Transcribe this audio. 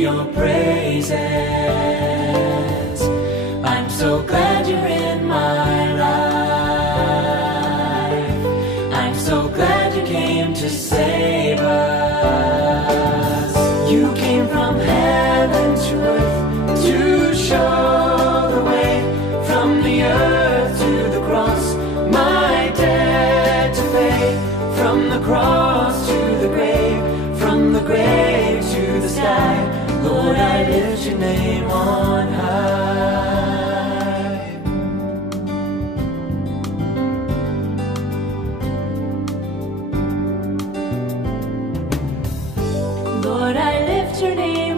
your praises. I'm so glad you're in my life. I'm so glad you came to save us. You came from heaven to earth to show the way, from the earth to the cross, my debt to pay. From the cross to the grave, from the grave to the sky, Lord, I lift your name on high. Lord, I lift your name